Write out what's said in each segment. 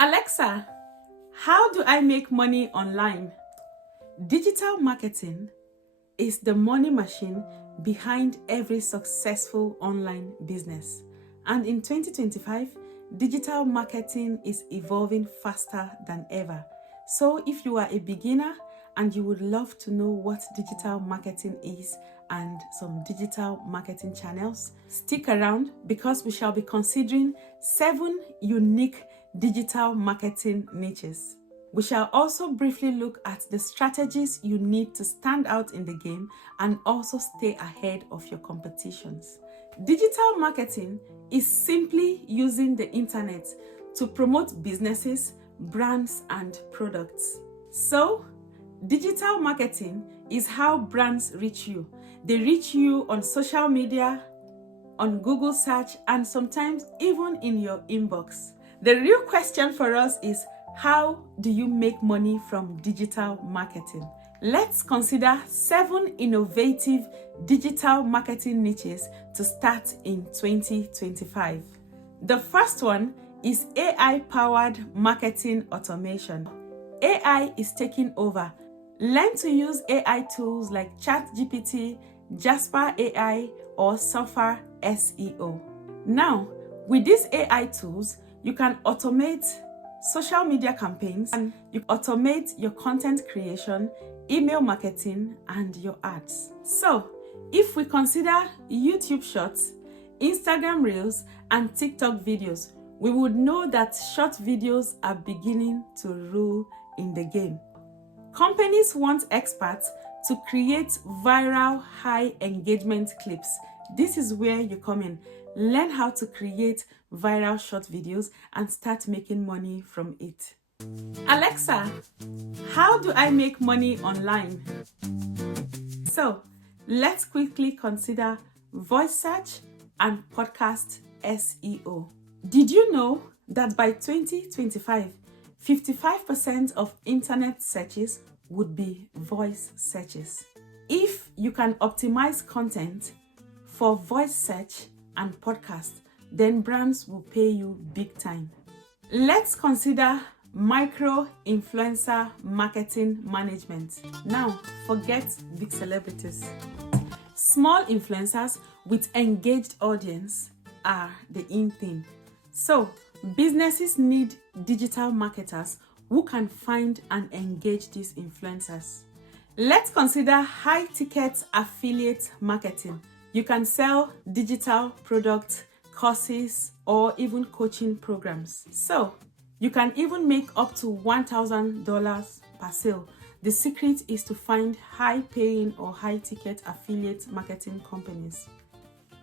Alexa, how do I make money online? Digital marketing is the money machine behind every successful online business. And in 2025, digital marketing is evolving faster than ever. So if you are a beginner and you would love to know what digital marketing is and some digital marketing channels, stick around because we shall be considering 7 unique digital marketing niches. We shall also briefly look at the strategies you need to stand out in the game and also stay ahead of your competitions. Digital marketing is simply using the internet to promote businesses, brands, and products. So, digital marketing is how brands reach you. They reach you on social media, on Google search, and sometimes even in your inbox. The real question for us is, how do you make money from digital marketing? Let's consider 7 innovative digital marketing niches to start in 2025. The first one is AI-powered marketing automation. AI is taking over. Learn to use AI tools like ChatGPT, Jasper AI, or Sophar SEO. Now, with these AI tools, you can automate social media campaigns, and you automate your content creation, email marketing, and your ads. So, if we consider YouTube Shorts, Instagram Reels, and TikTok videos, we would know that short videos are beginning to rule in the game. Companies want experts to create viral, high engagement clips. This is where you come in. Learn how to create viral short videos and start making money from it. Alexa, how do I make money online? So, let's quickly consider voice search and podcast SEO. Did you know that by 2025, 55% of internet searches would be voice searches? If you can optimize content for voice search and podcast, then brands will pay you big time. Let's consider micro-influencer marketing management. Now, forget big celebrities. Small influencers with engaged audience are the in thing. So, businesses need digital marketers who can find and engage these influencers. Let's consider high-ticket affiliate marketing. You can sell digital products, courses, or even coaching programs. So, you can even make up to $1,000 per sale. The secret is to find high-paying or high-ticket affiliate marketing companies.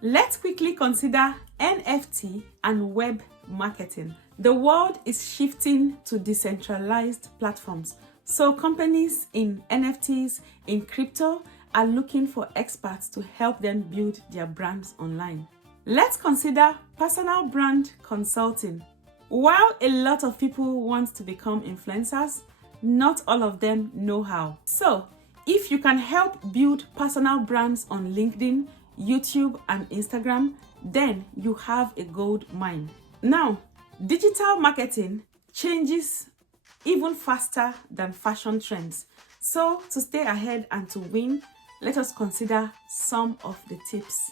Let's quickly consider NFT and web marketing. The world is shifting to decentralized platforms. So companies in NFTs, in crypto, are looking for experts to help them build their brands online. Let's consider personal brand consulting. While a lot of people want to become influencers, not all of them know how. So, if you can help build personal brands on LinkedIn, YouTube, and Instagram, then you have a gold mine. Now, digital marketing changes even faster than fashion trends. So, to stay ahead and to win, let us consider some of the tips.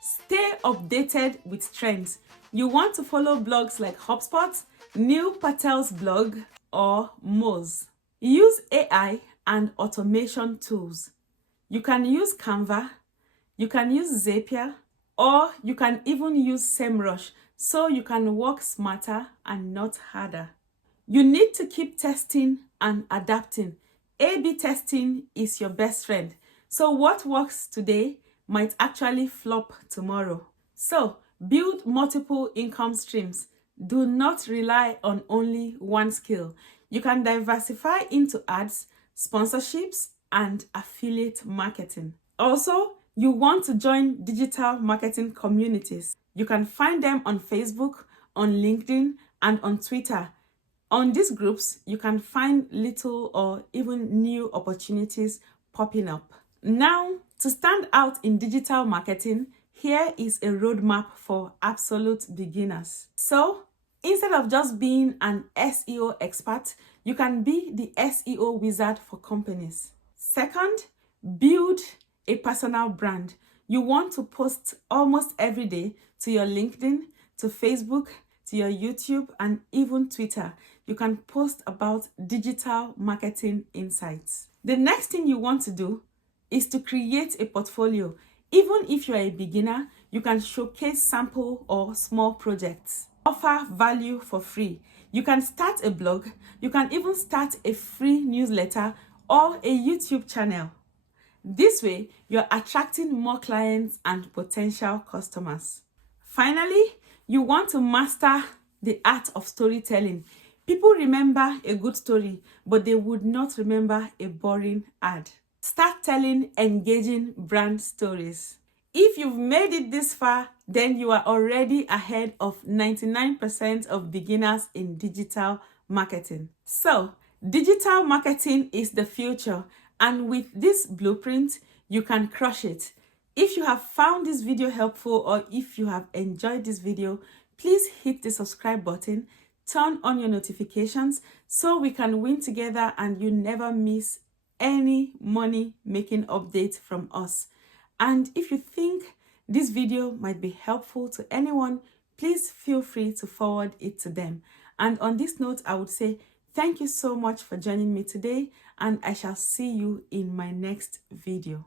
Stay updated with trends. You want to follow blogs like HubSpot, Neil Patel's blog, or Moz. Use AI and automation tools. You can use Canva, you can use Zapier, or you can even use SEMrush, so you can work smarter and not harder. You need to keep testing and adapting. A/B testing is your best friend. So what works today might actually flop tomorrow. So build multiple income streams. Do not rely on only one skill. You can diversify into ads, sponsorships, and affiliate marketing. Also, you want to join digital marketing communities. You can find them on Facebook, on LinkedIn, and on Twitter. On these groups, you can find little or even new opportunities popping up. Now, to stand out in digital marketing, here is a roadmap for absolute beginners. So, Instead of just being an SEO expert, you can be the SEO wizard for companies. Second, build a personal brand. You want to post almost every day to your LinkedIn, to Facebook, to your YouTube, and even Twitter. You can post about digital marketing insights. The next thing you want to do is to create a portfolio. Even if you're a beginner, you can showcase sample or small projects. Offer value for free. You can start a blog. You can even start a free newsletter or a YouTube channel. This way, you're attracting more clients and potential customers. Finally, you want to master the art of storytelling. People remember a good story, but they would not remember a boring ad. Start telling engaging brand stories. If you've made it this far, then you are already ahead of 99% of beginners in digital marketing. So, digital marketing is the future, and with this blueprint, you can crush it. If you have found this video helpful or if you have enjoyed this video, please hit the subscribe button, turn on your notifications so we can win together and you never miss any money making update from us. And if you think this video might be helpful to anyone, please feel free to forward it to them. And on this note, I would say thank you so much for joining me today, and I shall see you in my next video.